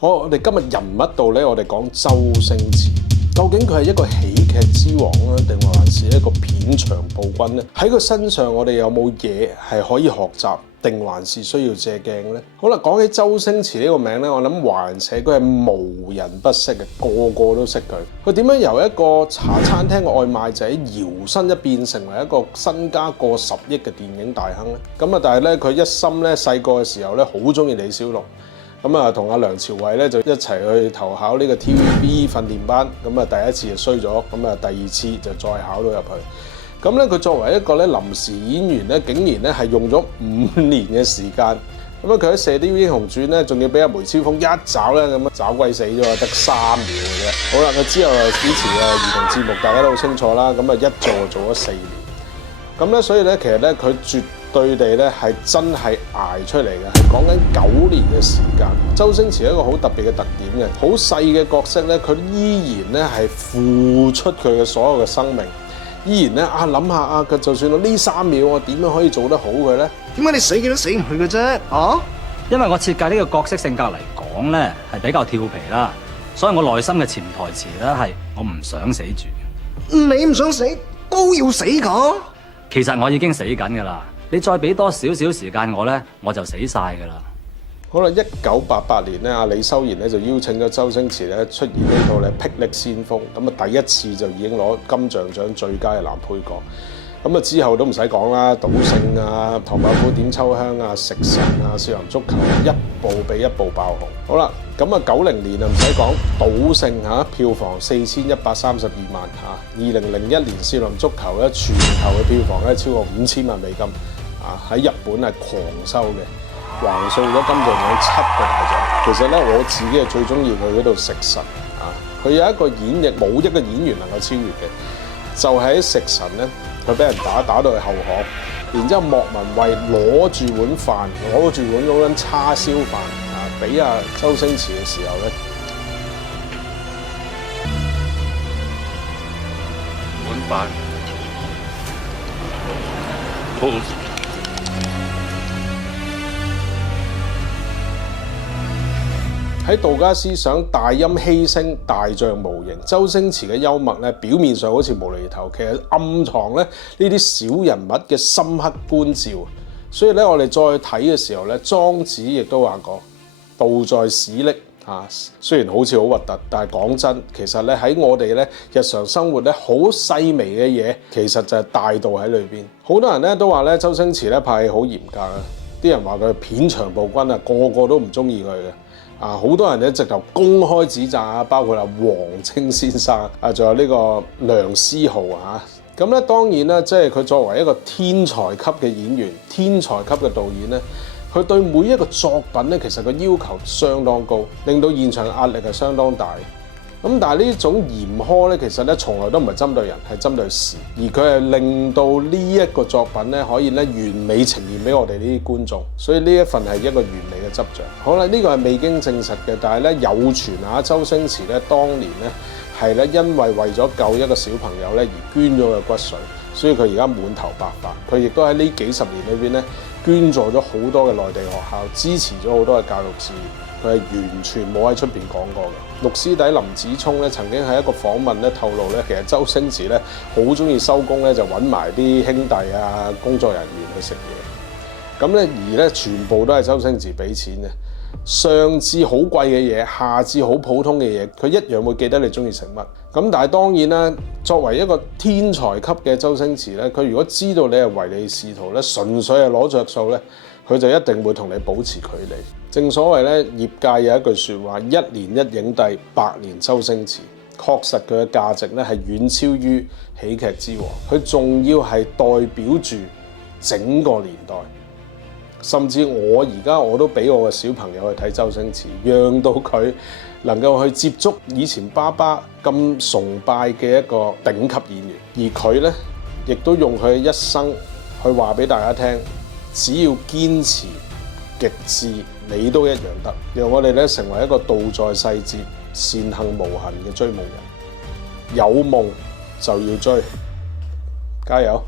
好，我哋今日人物度咧，我哋講周星馳，究竟佢係一個喜劇之王啊，定還是一個片場暴君咧？喺佢身上，我哋有冇嘢係可以學習，定還是需要借鏡咧？好啦，講起周星馳呢個名咧，我諗華人社區係無人不識嘅，個個都識佢。佢點樣由一個茶餐廳嘅外賣仔搖身一變成為一個身家過10億嘅電影大亨咧？咁啊，但係咧佢一心咧細個嘅時候咧，好中意李小龍。咁啊，同阿梁朝偉咧就一齊去投考呢個 TVB 訓練班，咁啊第一次就衰咗，咁啊第二次就再考到入去。咁咧佢作為一個咧臨時演員咧，竟然咧係用咗5年嘅時間。咁啊佢喺《射雕英雄傳》咧，仲要俾阿梅超風一爪咧咁樣爪鬼死咗，得3秒嘅啫。好啦，佢之後又主持嘅兒童節目，大家都好清楚啦。咁啊一做就做咗4年。咁咧所以咧其實咧佢絕對地咧係真係捱出嚟嘅，係講緊9年嘅時間。周星馳一個好特別嘅特點嘅，好細嘅角色咧，佢依然咧係付出佢嘅所有嘅生命，依然咧諗下佢就算呢3秒我點樣可以做得好佢咧？點解你死幾都死唔去嘅啫？啊？因為我設計呢個角色性格嚟講咧係比較調皮啦，所以我內心嘅潛台詞咧係我唔想死住。你唔想死都要死㗎？其實我已經死緊㗎啦。你再俾多少少時間我咧，我就死晒㗎啦。好啦，1988年咧，阿李修賢咧就邀請咗周星馳咧出演呢套咧《霹靂先鋒》，咁啊第一次就已經攞金像獎最佳嘅男配角。咁啊之後都唔使講啦，賭聖啊、唐伯虎點秋香啊、食神啊、少林足球一部比一部爆紅。好啦，咁啊90年啊唔使講，賭聖票房4132萬2001年少林足球咧全球嘅票房咧超過5000萬美金。喺日本係狂收嘅，橫掃咗金像獎7個大獎。其實咧，我自己係最中意佢嗰度食神佢有一個演繹冇一個演員能夠超越嘅，就喺食神咧，佢俾人打到去後巷，然之後莫文蔚攞住碗飯，攞住碗嗰陣叉燒飯俾阿周星馳嘅時候咧，碗飯好。喺道家思想，大音希聲，大將無形。周星馳嘅幽默咧，表面上好似無厘頭，其實暗藏咧呢啲小人物嘅深刻觀照。所以咧，我哋再睇嘅時候咧，莊子亦都話過：道在史匿雖然好似好核突，但係講真，其實咧喺我哋咧日常生活咧好細微嘅嘢，其實就係大道喺裏邊。好多人咧都話咧，周星馳咧拍戲好嚴格啊，啲人話佢係片場暴君啊，個個都唔中意佢嘅。好多人咧直頭公開指責包括黃清先生仲有呢個梁思浩咁咧當然啦，即係佢作為一個天才級嘅演員、天才級嘅導演咧，佢對每一個作品咧，其實個要求相當高，令到現場壓力係相當大。咁但係呢種嚴苛咧，其實咧從來都唔係針對人，係針對事，而佢係令到呢一個作品咧可以咧完美呈現俾我哋呢啲觀眾，所以呢一份係一個完美嘅執着。好啦，呢個係未經證實嘅，但係咧有傳周星馳咧當年咧係咧因為咗救一個小朋友咧而捐咗佢骨髓，所以佢而家滿頭白髮。佢亦都喺呢幾十年裏邊咧捐助咗好多嘅內地學校，支持咗好多嘅教育事業。佢係完全冇喺出邊講過嘅。六師弟林子聰咧曾經喺一個訪問咧透露咧，其實周星馳咧好中意收工咧就揾埋啲兄弟工作人員去食嘢。咁咧而咧全部都係周星馳俾錢嘅，上至好貴嘅嘢，下至好普通嘅嘢，佢一樣會記得你中意食乜。咁但係當然啦，作為一個天才級嘅周星馳咧，佢如果知道你係唯利是圖咧，純粹係攞着數咧，佢就一定會同你保持距離。正所謂咧，業界有一句説話：一年一影帝，百年周星馳。確實佢嘅價值咧係遠超於喜劇之王，佢仲要係代表住整個年代。甚至我而家我都俾我嘅小朋友去睇周星馳，讓到佢能夠去接觸以前爸爸咁崇拜嘅一個頂級演員，而佢咧亦都用佢嘅一生去話俾大家聽，只要堅持極致，你都一樣得。讓我哋咧成為一個道在細節、善行無痕嘅追夢人。有夢就要追，加油！